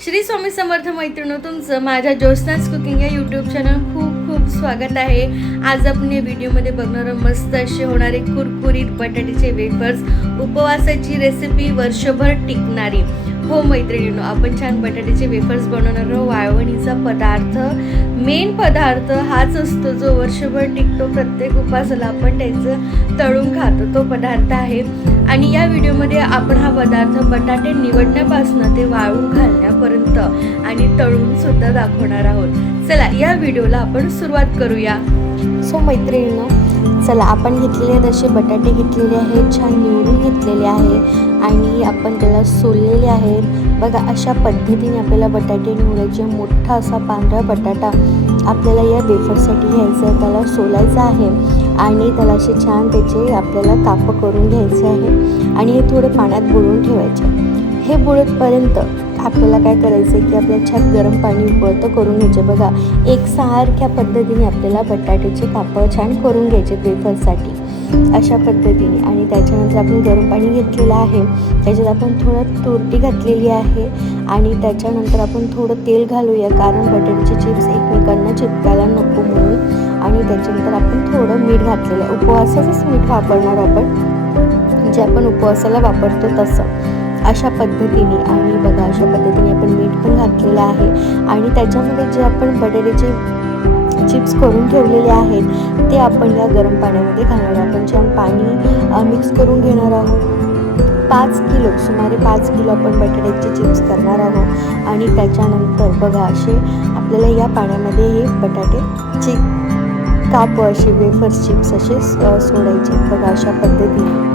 श्री स्वामी समर्थ मैत्रिणी, तुमचं माझ्या ज्योत्स्नास कुकिंग या यूट्यूब चॅनल खूप खूप स्वागत आहे। आज आपण या व्हिडिओमध्ये बघणार मस्त असे होणारे कुरकुरीत बटाट्याचे वेफर्स, उपवासाची रेसिपी, वर्षभर टिकणारी। हो मैत्रिणींनो, आपण छान बटाट्याचे वेफर्स बनवणार आहोत। वाळवणीचा पदार्थ, मेन पदार्थ हाच असतो जो वर्षभर टिकतो। प्रत्येक उपवासाला आपण त्याचं तळून खातो, तो पदार्थ आहे। आणि या व्हिडिओमध्ये आपण हा पदार्थ बटाटे निवडण्यापासून ते वाळून घालण्यापर्यंत आणि तळून सुद्धा दाखवणार आहोत। चला या व्हिडिओला आपण सुरुवात करूया। सो मैत्रिणींनो, चला आपण घेतलेले आहेत असे बटाटे घेतलेले आहेत, छान निवडून घेतलेले आहे आणि आपण त्याला सोललेले आहेत। बघा, अशा पद्धतीने आपल्याला बटाटे निवडायचे। मोठा असा पांढरा बटाटा आपल्याला या वेफरसाठी घ्यायचा आहे, त्याला सोलायचा आहे आणि त्याला असे छान त्याचे आपल्याला कापं करून घ्यायचे आहे आणि हे थोडे पाण्यात बुडवून ठेवायचे। हे बुडतपर्यंत आपल्याला काय करायचं आहे की आपल्याला छान गरम पाणी उकळतं करून घ्यायचे। बघा, एकसारख्या पद्धतीने आपल्याला बटाट्याचे कापं छान करून घ्यायचे वेफरसाठी अशा पद्धतीने। आणि त्याच्यानंतर आपण गरम पाणी घेतलेलं आहे, त्याच्यात आपण थोडं तुरटी घातलेली आहे आणि त्याच्यानंतर आपण थोडं तेल घालूया, कारण बटाट्याचे चिप्स एकमेकांना चिपकायला नको म्हणून। आणि त्याच्यानंतर आपण थोडं मीठ घातलेलं आहे, उपवासाचंच मीठ वापरणार आपण, जे आपण उपवासाला वापरतो तसं अशा पद्धतीने। आणि बघा, अशा पद्धतीने आपण मीठ पण घातलेलं आहे आणि त्याच्यामध्ये जे आपण बटाट्याचे चिप्स करून ठेवलेले आहेत ते आपण या गरम पाण्यामध्ये घालणार आहोत। आपण छान पाणी मिक्स करून घेणार आहोत। 5 किलो, सुमारे 5 किलो आपण बटाट्याचे चिप्स करणार आहोत। आणि त्याच्यानंतर बघा, असे आपल्याला या पाण्यामध्ये हे बटाट्याचे काप असे वेफर्स चिप्स असे सोडायचे। बघा, अशा पद्धतीने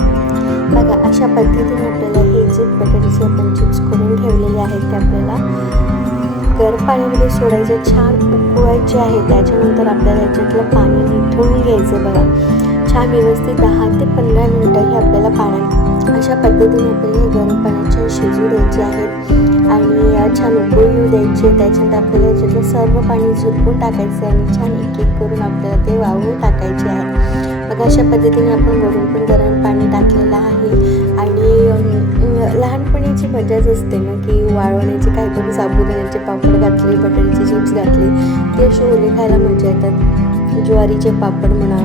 बघा, अशा पद्धतीने आपल्याला हे जे बटाट्याचे आपण चिप्स करून ठेवलेले आहेत ते आपल्याला गरम पाण्यामध्ये सोडायचे, छान उकळवायचे आहे। त्याच्यानंतर आपल्याला याच्यातलं पाणी निथळून घ्यायचं। बघा, छान व्यवस्थित 10 ते 15 मिनिटं हे आपल्याला पाण्यात अशा पद्धतीने आपल्याला गरम पाण्यात शिजू द्यायचे आहेत आणि छान उकळू येऊ द्यायचे। त्याच्यानंतर आपल्याला याच्यातलं सर्व पाणी झुरपून टाकायचं आणि छान एक एक करून आपल्याला ते वाळवून टाकायचे आहे। बघा, अशा पद्धतीने आपण वरून पण गरम पाणी टाकलेलं आहे। आणि लहानपणीची मजाच असते ना की वाळवण्याचे काहीतरी साबुदाण्याचे पापड घातले, बटाट्याचे चिप्स घातले, ते असे ओले खायला मजा येतात। ज्वारीचे पापड म्हणा,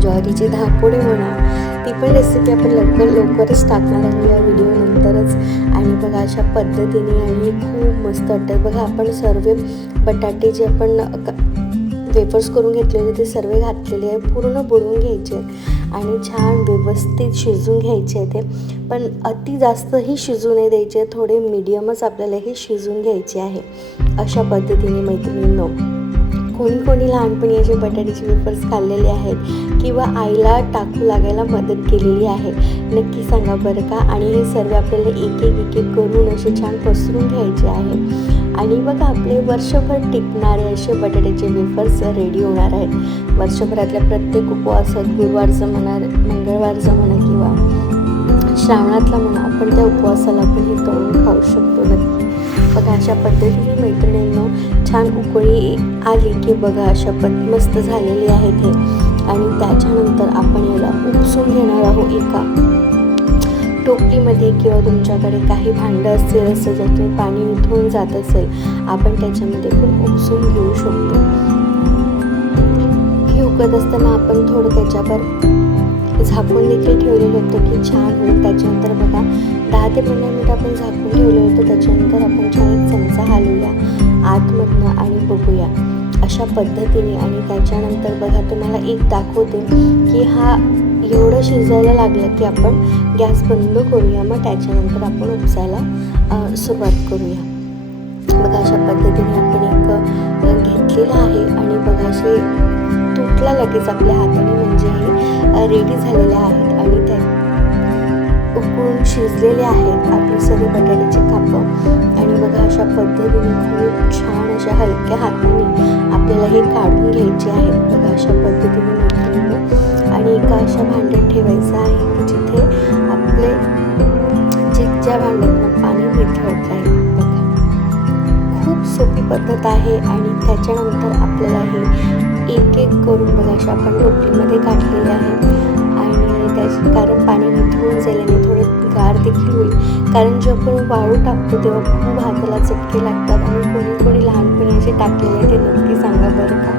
ज्वारीचे धापोडे म्हणा, ती पण रेसिपी आपण लवकरच टाकणार आहोत या व्हिडिओ नंतरच। आणि बघा, अशा पद्धतीने आणि खूप मस्त वाटतं। बघा, आपण सर्व बटाटे जे आपण वेफर्स करून घेतलेले ते सर्व घातलेले आहे, पूर्ण बुडवून घ्यायचे आणि छान व्यवस्थित शिजून घ्यायचे आहे। ते पण अति जास्तही शिजू नाही द्यायचे, थोडे मीडियमच आपल्याला हे शिजून घ्यायचे आहे अशा पद्धतीने। मैत्रिणींनो, कोणी लहानपणी असे बटाट्याचे वेफर्स खाल्लेले आहेत किंवा आईला टाकू लागायला मदत केलेली आहे, नक्की सांगा बरं का। आणि हे सर्व आपल्याला एक एक करून असे छान पसरून घ्यायचे आहे। आणि बघा, आपले वर्षभर टिकणारे असे बटाट्याचे वेफर्स रेडी होणार आहेत। वर्षभरातल्या प्रत्येक उपवासात, गुरुवारचं म्हणा, मंगळवारचं म्हणा किंवा श्रावणातला म्हणा, आपण त्या उपवासाला आपण हे तळून खाऊ शकतो नक्की। बघा, अशा पद्धतीने मैत्रिणींनो छान उकळी आली की बघा, अशा मस्त झालेली आहेत हे। आणि त्याच्यानंतर आपण याला उपसून घेणार आहोत एका टोपलीमध्ये किंवा तुमच्याकडे काही भांडं असेल असं ज्यातून पाणी निथळून जात असेल, आपण त्याच्यामध्ये पण उपसून घेऊ शकतो। हे उकळत असताना आपण थोडं त्याच्यावर झाकून देखील ठेवलेलं होतं की छान होईल। त्याच्यानंतर बघा, 10 ते 15 मिनिटं आपण झाकून ठेवलं होतं। त्याच्यानंतर आपण छान एक चमचा हलवूया आतमधनं आणि बघूया अशा पद्धतीने। आणि त्याच्यानंतर बघा, तुम्हाला एक दाखवते की हा एवढं शिजायला लागलं की आपण गॅस बंद करूया, मग त्याच्यानंतर आपण उपसायला सुरुवात करूया। बघा, अशा पद्धतीने आपण एक घेतलेलं आहे आणि बघा, असे तुटला लगेच आपल्या हाताने, म्हणजे हे रेडी झालेले आहेत आणि त्या उकळून शिजलेले आहेत आपले सर्व बटाट्याचे कापं। आणि बघा, अशा पद्धतीने खूप छान अशा हलक्या हाताने आपल्याला हे काढून घ्यायचे आहेत। बघा, अशा पद्धतीने मिळतील आणि एका अशा भांड्यात ठेवायचं आहे की जिथे आपले ज्या भांड्यातनं पाणी निथळत राहील। बघा, खूप सोपी पद्धत आहे। आणि त्याच्यानंतर आपल्याला हे एक एक करून बघा, अशा आपण टोपलीमध्ये काढलेले आहेत आणि त्याची कारण पाणी निथळून जाईल आणि थोडं गार देखील होईल. कारण जे आपण वाळू टाकतो तेव्हा खूप हाताला चटके लागतात आणि कोणी लहानपणी असे टाकलेले ते नक्की सांगा बरं का.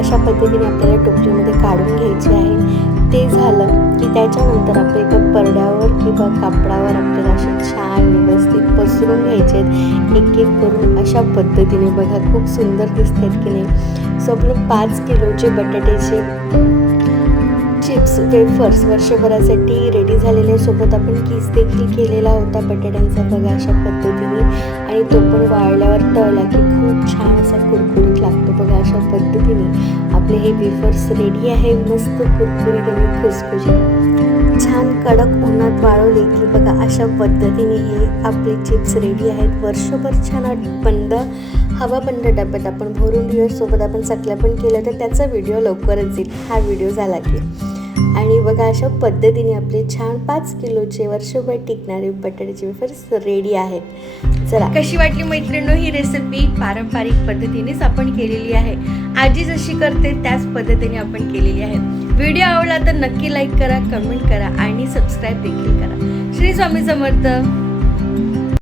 अशा पद्धतीने आपल्याला टोपलीमध्ये काढून घ्यायचे आहे. ते झालं की त्याच्यानंतर आपल्या एका परड्यावर किंवा कापडावर आपल्याला असे छान व्यवस्थित पसरून घ्यायचे आहेत. एक एक करून अशा पद्धतीने बघा खूप सुंदर दिसत आहेत की नाही. सो आपलं 5 किलोचे बटाट्याचे चिप्स वेफर्स वर्षभरासाठी रेडी झालेले. सोबत आपण किस देखील केलेला होता बटाट्यांचा बघा अशा पद्धतीने. आणि तो पण वाळल्यावर तळला की खूप छान असा कुरकुरीत लागतो बघा. अशा पद्धतीने आपले हे वेफर्स रेडी आहे. मस्त कुरकुरीत आणि खुसखुशीत छान कडक उन्हात वाळवले की बघा अशा पद्धतीने हे आपले चिप्स रेडी आहेत. वर्षभर छान हवा बंद डब्यात आपण भरून घेऊया. सोबत आपण चकल्या पण केल्या तर त्याचा व्हिडिओ लवकरच येईल हा व्हिडिओ झाला की. आणि बघा अशा पद्धतीने आपले छान 5 किलोचे वर्षभर टिकणारे बटाट्याचे वेफर्स रेडी आहेत. चला कशी वाटली मैत्रिणींनो ही रेसिपी? पारंपरिक पद्धतीनेच आपण केलेली आहे. आजी जशी करते त्याच पद्धतीने आपण केलेली आहे. व्हिडिओ आवडला तर नक्की लाईक करा, कमेंट करा आणि सबस्क्राईब देखील करा. श्री स्वामी समर्थ.